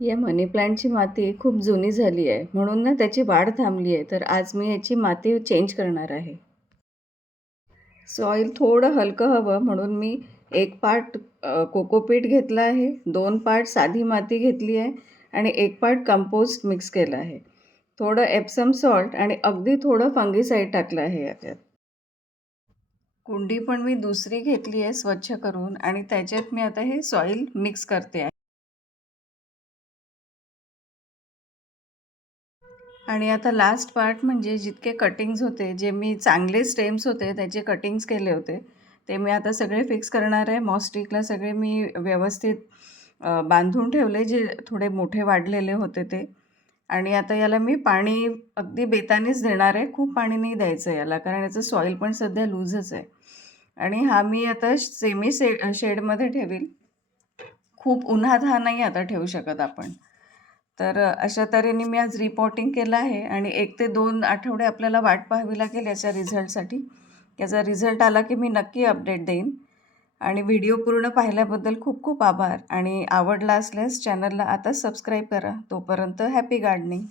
या मनी प्लांटची माती खूप जुनी झाली आहे, म्हणून ना त्याची वाढ थांबली आहे. तर आज मी याची माती चेंज करणार आहे. सॉईल थोडं हलकं हवं म्हणून मी 1 पार्ट कोकोपीट घेतला आहे, 2 पार्ट साधी माती घेतली आहे आणि 1 पार्ट कंपोस्ट मिक्स केलं आहे. थोडं एप्सम सॉल्ट आणि अगदी थोडं फंगीसाईड टाकलं आहे याच्यात. कुंडी पण मी दुसरी घेतली आहे स्वच्छ करून आणि त्याच्यात मी आता हे सॉईल मिक्स करते आहे. आणि आता लास्ट पार्ट म्हणजे जितके कटिंग्ज होते, जे मी चांगले स्टेम्स होते त्याचे कटिंग्ज केले होते, ते मी आता सगळे फिक्स करणार आहे. मॉस्टिकला सगळे मी व्यवस्थित बांधून ठेवले, जे थोडे मोठे वाढलेले होते ते. आणि आता याला मी पाणी अगदी बेतानेच देणार आहे. खूप पाणी नाही द्यायचं याला, कारण याचं सॉईल पण सध्या लूजच आहे. आणि हा मी आता सेमी शेडमध्ये ठेवील. खूप उन्हात हा नाही आता ठेवू शकत आपण. तर अशा तऱ्हेने मी आज रिपोर्टिंग केलं आहे आणि 1 ते 2 आठवडे आपल्याला वाट पाहावी लागेल याच्या रिझल्टसाठी. याचा रिझल्ट आला की मी नक्की अपडेट देईन. आणि व्हिडिओ पूर्ण पाहिल्याबद्दल खूप खूप आभार आणि आवडला असल्यास चॅनलला आताच सबस्क्राईब करा. तोपर्यंत हॅपी गार्डनिंग.